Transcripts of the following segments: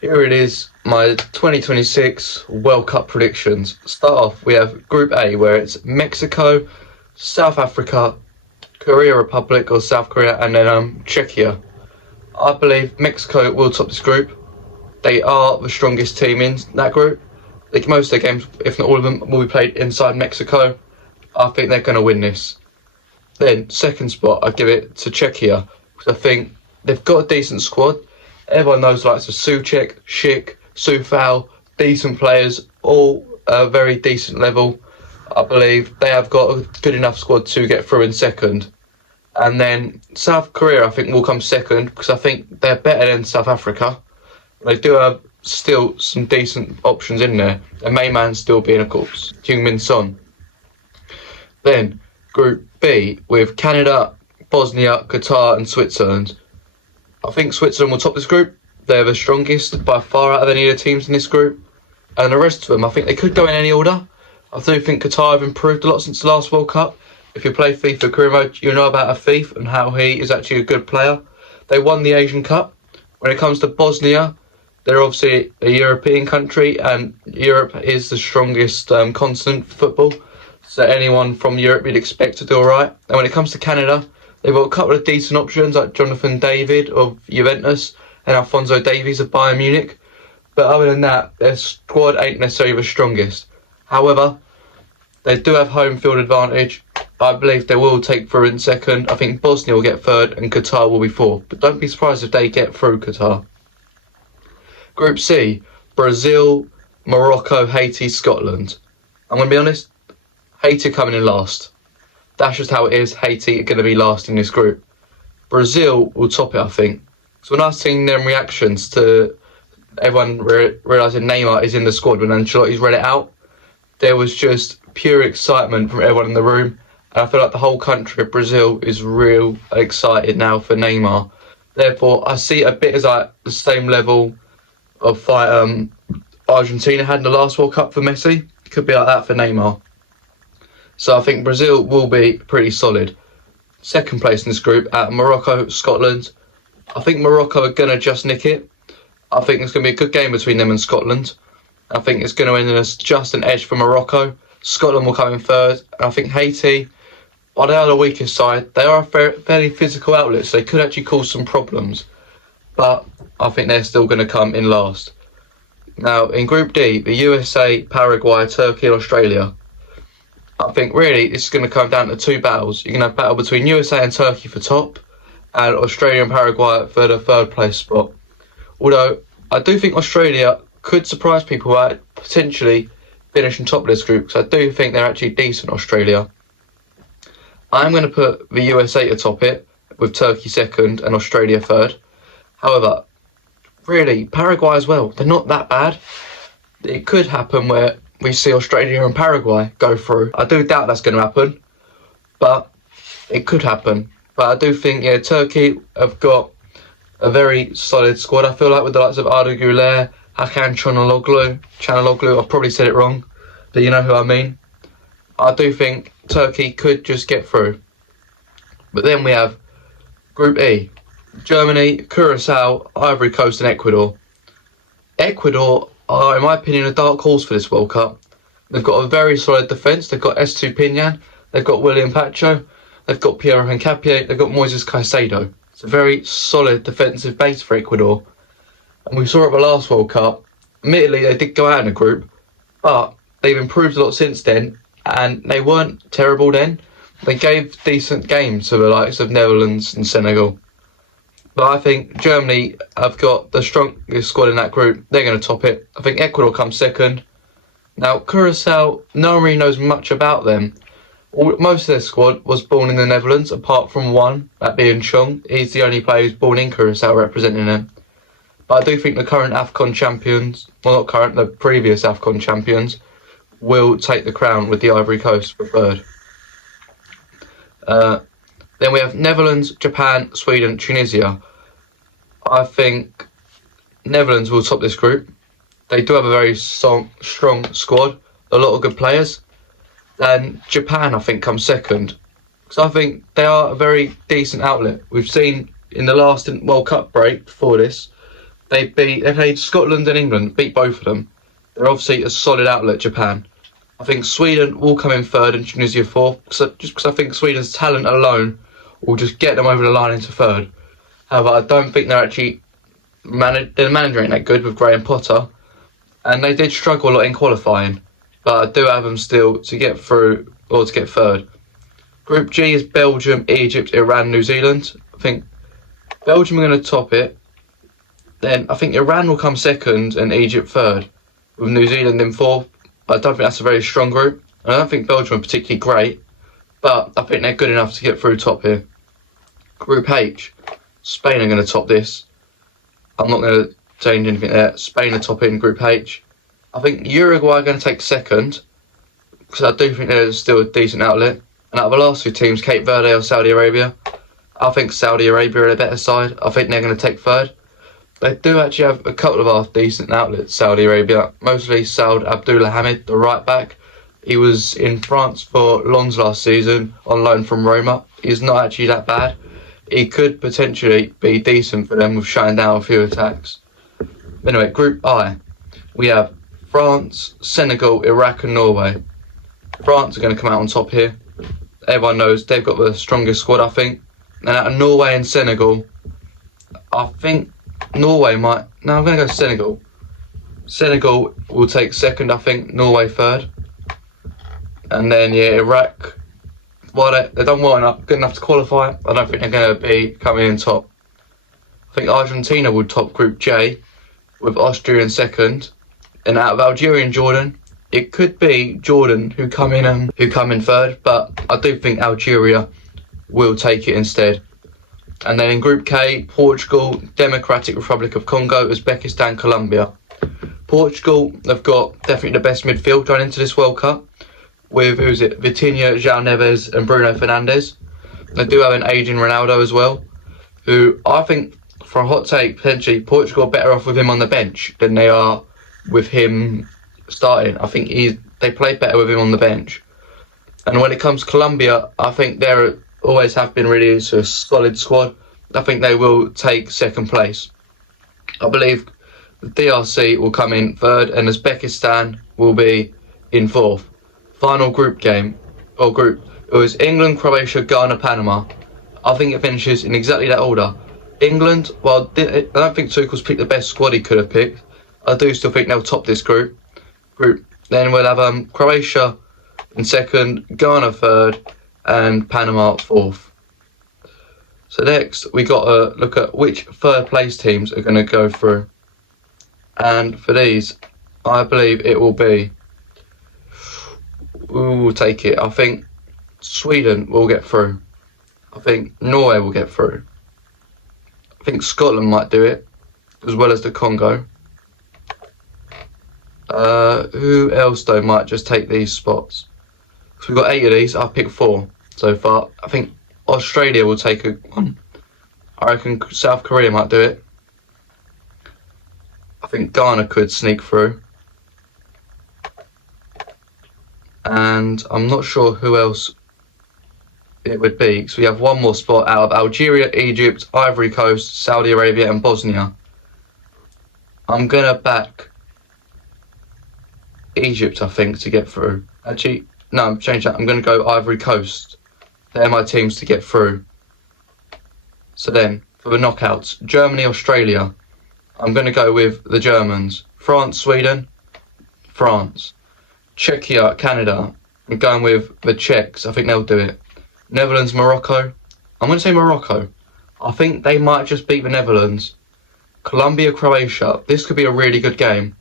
Here it is, my 2026 World Cup predictions. Start off, we have Group A, where it's Mexico, South Africa, Korea Republic or South Korea, and then Czechia. I believe Mexico will top this group. They are the strongest team in that group. Like most of their games, if not all of them, will be played inside Mexico. I think they're going to win this. Then, second spot, I give it to Czechia, because I think they've got a decent squad. Everyone knows the likes of Souček, Schick, Soufal, decent players, all very decent level. I believe they have got a good enough squad to get through in second. And then South Korea, I think, will come second, because I think they're better than South Africa. They do have still some decent options in there. Their main man still being, of course, Heung-min Son. Then Group B with Canada, Bosnia, Qatar and Switzerland. I think Switzerland will top this group. They're the strongest by far out of any of the teams in this group. And the rest of them, I think they could go in any order. I do think Qatar have improved a lot since the last World Cup. If you play FIFA career mode, you know about Afif and how he is actually a good player. They won the Asian Cup. When it comes to Bosnia, they're obviously a European country, and Europe is the strongest continent for football. So anyone from Europe you'd expect to do alright. And when it comes to Canada, they've got a couple of decent options like Jonathan David of Juventus and Alphonso Davies of Bayern Munich. But other than that, their squad ain't necessarily the strongest. However, they do have home field advantage. I believe they will take through in second. I think Bosnia will get third and Qatar will be fourth. But don't be surprised if they get through Qatar. Group C, Brazil, Morocco, Haiti, Scotland. I'm going to be honest, Haiti are coming in last. That's just how it is. Haiti are going to be last in this group. Brazil will top it, I think. So when I was seeing them reactions to everyone realising Neymar is in the squad when Ancelotti's read it out, there was just pure excitement from everyone in the room. And I feel like the whole country of Brazil is real excited now for Neymar. Therefore, I see it a bit as like the same level of fight Argentina had in the last World Cup for Messi. It could be like that for Neymar. So I think Brazil will be pretty solid. Second place in this group at Morocco, Scotland. I think Morocco are going to just nick it. I think it's going to be a good game between them and Scotland. I think it's going to end in just an edge for Morocco. Scotland will come in third. And I think Haiti, while they are the weakest side, they are a fairly physical outlet, so they could actually cause some problems. But I think they're still going to come in last. Now, in Group D, the USA, Paraguay, Turkey and Australia. I think really it's going to come down to two battles. You're going to have a battle between USA and Turkey for top, and Australia and Paraguay for the third place spot. Although I do think Australia could surprise people by potentially finishing top of this group, because I do think they're actually decent, Australia. I'm going to put the USA to top it, with Turkey second and Australia third. However, really, Paraguay as well, they're not that bad. It could happen where we see Australia and Paraguay go through. I do doubt that's going to happen, but it could happen. But I do think, yeah, Turkey have got a very solid squad. I feel like with the likes of Arda Güler, Hakan Çalhanoğlu, I've probably said it wrong, but you know who I mean. I do think Turkey could just get through. But then we have Group E, Germany, Curacao, Ivory Coast and Ecuador. Ecuador are, in my opinion, a dark horse for this World Cup. They've got a very solid defence. They've got Estupiñán, they've got William Pacho, they've got Piero Hincapié, they've got Moises Caicedo. It's a very solid defensive base for Ecuador. And we saw at the last World Cup, admittedly they did go out in a group, but they've improved a lot since then, and they weren't terrible then. They gave decent games to the likes of Netherlands and Senegal. But I think Germany have got the strongest squad in that group. They're going to top it. I think Ecuador comes second. Now, Curacao, no one really knows much about them. Most of their squad was born in the Netherlands, apart from one, that being Chong. He's the only player who's born in Curacao representing them. But I do think the current AFCON champions, well not current, the previous AFCON champions, will take the crown with the Ivory Coast for third. Then we have Netherlands, Japan, Sweden, Tunisia. I think Netherlands will top this group. They do have a very strong squad, a lot of good players. And Japan, I think, comes second. Because I think they are a very decent outlet. We've seen in the last World Cup break before this, They played Scotland and England, beat both of them. They're obviously a solid outlet, Japan. I think Sweden will come in third and Tunisia fourth, just because I think Sweden's talent alone will just get them over the line into third. However, I don't think they're actually their manager ain't that good with Graham Potter, and they did struggle a lot in qualifying, but I do have them still to get through or to get third. Group G is Belgium, Egypt, Iran, New Zealand. I think Belgium are going to top it. Then I think Iran will come second and Egypt third, with New Zealand in fourth. I don't think that's a very strong group. I don't think Belgium are particularly great, but I think they're good enough to get through top here. Group H, Spain are going to top this. I'm not going to change anything there. Spain are topping Group H. I think Uruguay are going to take second, because I do think they're still a decent outlet. And out of the last two teams, Cape Verde or Saudi Arabia, I think Saudi Arabia are a better side. I think they're going to take third. They do actually have a couple of half decent outlets, Saudi Arabia. Mostly Saud Abdullah Hamid, the right back. He was in France for Lens last season on loan from Roma. He's not actually that bad. He could potentially be decent for them with shutting down a few attacks. Anyway, Group I, we have France, Senegal, Iraq and Norway. France are going to come out on top here. Everyone knows they've got the strongest squad, I think. And out of Norway and Senegal, I think Norway might... No, I'm going to go Senegal. Senegal will take second, I think. Norway third. And then, yeah, Iraq. Well, they done well enough, good enough to qualify. I don't think they're going to be coming in top. I think Argentina will top Group J with Austria in second. And out of Algeria and Jordan, it could be Jordan who come in third. But I do think Algeria will take it instead. And then in Group K, Portugal, Democratic Republic of Congo, Uzbekistan, Colombia. Portugal have got definitely the best midfield going into this World Cup, with, Vitinha, João Neves and Bruno Fernandes. They do have an aging Ronaldo as well, who I think, for a hot take, potentially Portugal are better off with him on the bench than they are with him starting. I think they play better with him on the bench. And when it comes to Colombia, I think they're always have been really a solid squad. I think they will take second place. I believe the DRC will come in third and Uzbekistan will be in fourth. Final group game, or group, it was England, Croatia, Ghana, Panama. I think it finishes in exactly that order. England, well, I don't think Tuchel's picked the best squad he could have picked. I do still think they'll top this group. Then we'll have Croatia in second, Ghana third, and Panama fourth. So next we got to look at which third place teams are going to go through. And for these, I believe it will be, we'll take it. I think Sweden will get through. I think Norway will get through. I think Scotland might do it, as well as the Congo. Who else though might just take these spots? So we've got 8 of these. I've picked 4 so far. I think Australia will take one. I reckon South Korea might do it. I think Ghana could sneak through. And I'm not sure who else it would be. So we have one more spot out of Algeria, Egypt, Ivory Coast, Saudi Arabia and Bosnia. I'm going to back Egypt, I think, to get through. Actually, no, I'm changing that. I'm going to go Ivory Coast. They're my teams to get through. So then, for the knockouts, Germany, Australia. I'm going to go with the Germans. France, Sweden, France. Czechia, Canada. I'm going with the Czechs. I think they'll do it. Netherlands, Morocco. I'm going to say Morocco. I think they might just beat the Netherlands. Colombia, Croatia. This could be a really good game.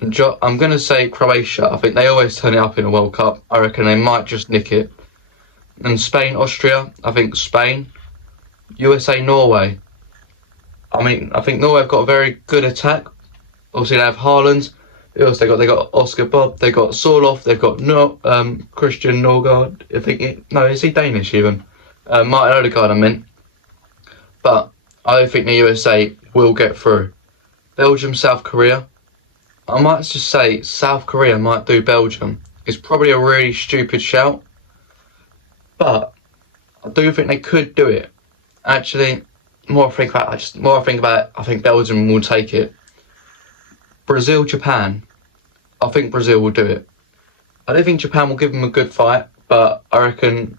I'm going to say Croatia. I think they always turn it up in a World Cup. I reckon they might just nick it. And Spain, Austria. I think Spain. USA, Norway. I think Norway have got a very good attack. Obviously, they have Haaland. Who else they got? They got Oscar Bob. They got Sorloth. They've got Christian Norgard. Is he Danish even? Martin Odegaard, I meant. But I don't think the USA will get through. Belgium, South Korea. I might just say South Korea might do Belgium. It's probably a really stupid shout, but I do think they could do it. Actually, more I think about it, I think Belgium will take it. Brazil, Japan. I think Brazil will do it. I don't think Japan will give them a good fight, but I reckon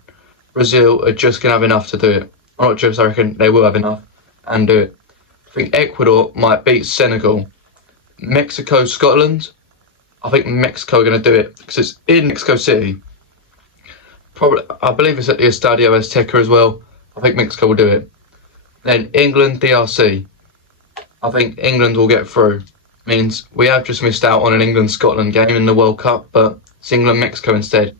Brazil are just going to have enough to do it. Or not just, I reckon they will have enough and do it. I think Ecuador might beat Senegal. Mexico, Scotland. I think Mexico are going to do it because it's in Mexico City. Probably, I believe it's at the Estadio Azteca as well. I think Mexico will do it. Then England, DRC. I think England will get through. Means we have just missed out on an England-Scotland game in the World Cup, but it's England-Mexico instead.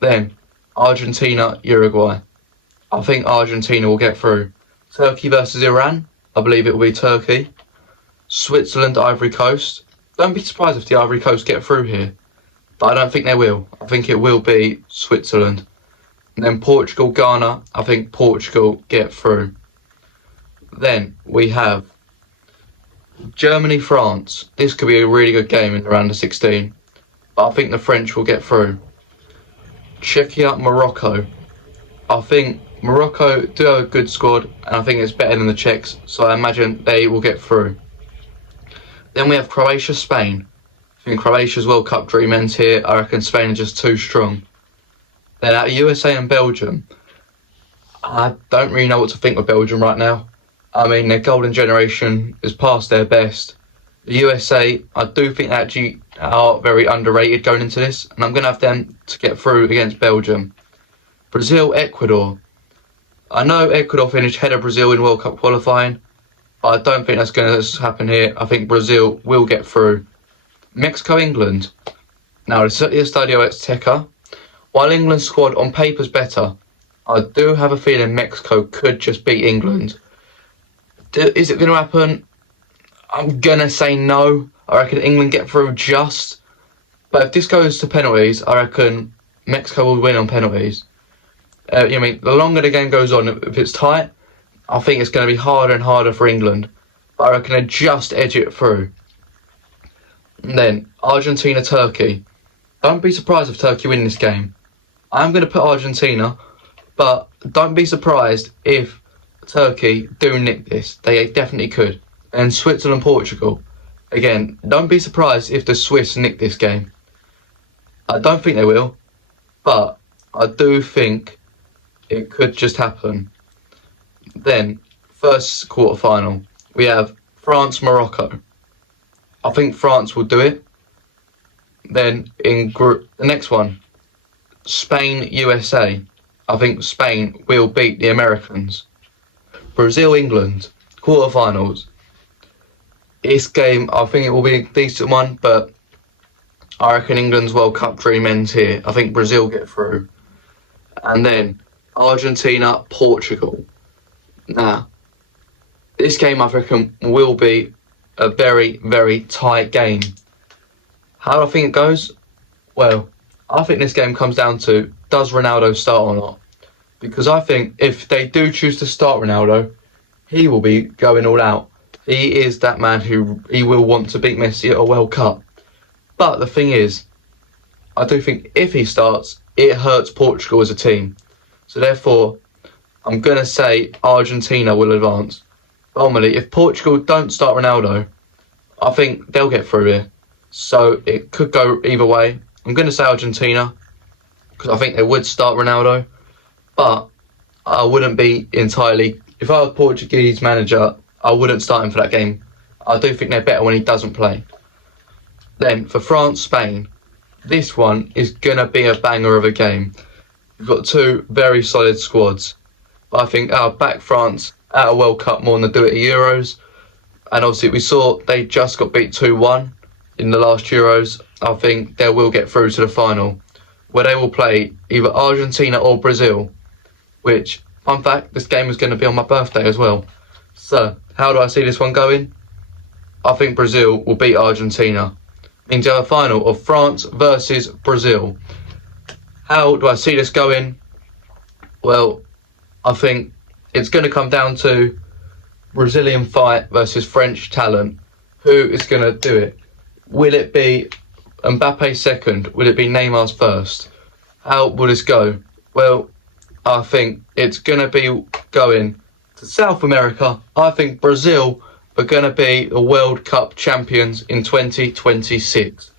Then Argentina, Uruguay. I think Argentina will get through. Turkey versus Iran. I believe it will be Turkey. Switzerland, Ivory Coast. Don't be surprised if the Ivory Coast get through here, but I don't think they will. I think it will be Switzerland. And then Portugal, Ghana. I think Portugal get through. Then we have Germany, France. This could be a really good game in the round of 16, but I think the French will get through. Czechia, Morocco. I think Morocco do have a good squad, and I think it's better than the Czechs, so I imagine they will get through. Then we have Croatia, Spain. I think Croatia's World Cup dream ends here. I reckon Spain are just too strong. Then out of USA and Belgium, I don't really know what to think with Belgium right now. I mean, their golden generation is past their best. The USA, I do think they actually are very underrated going into this, and I'm going to have them to get through against Belgium. Brazil, Ecuador. I know Ecuador finished ahead of Brazil in World Cup qualifying, but I don't think that's going to happen here. I think Brazil will get through. Mexico, England. Now, it's at the Estadio Azteca. While England's squad on paper is better, I do have a feeling Mexico could just beat England. Is it going to happen? I'm going to say no. I reckon England get through just. But if this goes to penalties, I reckon Mexico will win on penalties. The longer the game goes on, if it's tight, I think it's going to be harder and harder for England. But I reckon they just edge it through. And then Argentina, Turkey. Don't be surprised if Turkey win this game. I'm going to put Argentina, but don't be surprised if Turkey do nick this. They definitely could. And Switzerland, Portugal. Again, don't be surprised if the Swiss nick this game. I don't think they will, but I do think it could just happen. Then, first quarter-final, we have France, Morocco. I think France will do it. Then in the next one, Spain, USA. I think Spain will beat the Americans. Brazil, England, quarterfinals. This game, I think it will be a decent one, but I reckon England's World Cup dream ends here. I think Brazil get through. And then Argentina, Portugal. Now, this game I reckon will be a very, very tight game. How do I think it goes? Well, I think this game comes down to, does Ronaldo start or not? Because I think if they do choose to start Ronaldo, he will be going all out. He is that man who he will want to beat Messi at a World Cup. But the thing is, I do think if he starts, it hurts Portugal as a team. So therefore, I'm going to say Argentina will advance. But ultimately, if Portugal don't start Ronaldo, I think they'll get through here. So it could go either way. I'm going to say Argentina, because I think they would start Ronaldo. But I wouldn't be entirely... If I was Portuguese manager, I wouldn't start him for that game. I do think they're better when he doesn't play. Then for France, Spain, this one is going to be a banger of a game. We've got two very solid squads. But I think I'll back France at a World Cup more than they do at the Euros. And obviously we saw they just got beat 2-1 in the last Euros. I think they will get through to the final, where they will play either Argentina or Brazil. Which, fun fact, this game is going to be on my birthday as well. So, how do I see this one going? I think Brazil will beat Argentina. Means you have a final of France versus Brazil. How do I see this going? Well, I think it's going to come down to Brazilian fight versus French talent. Who is going to do it? Will it be Mbappe second? Will it be Neymar's first? How will this go? Well, I think it's going to be going to South America, I think Brazil are going to be the World Cup champions in 2026.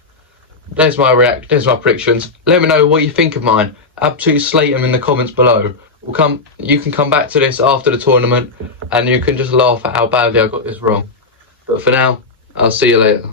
There's my predictions. Let me know what you think of mine. Absolutely slate them in the comments below. You can come back to this after the tournament and you can just laugh at how badly I got this wrong. But for now, I'll see you later.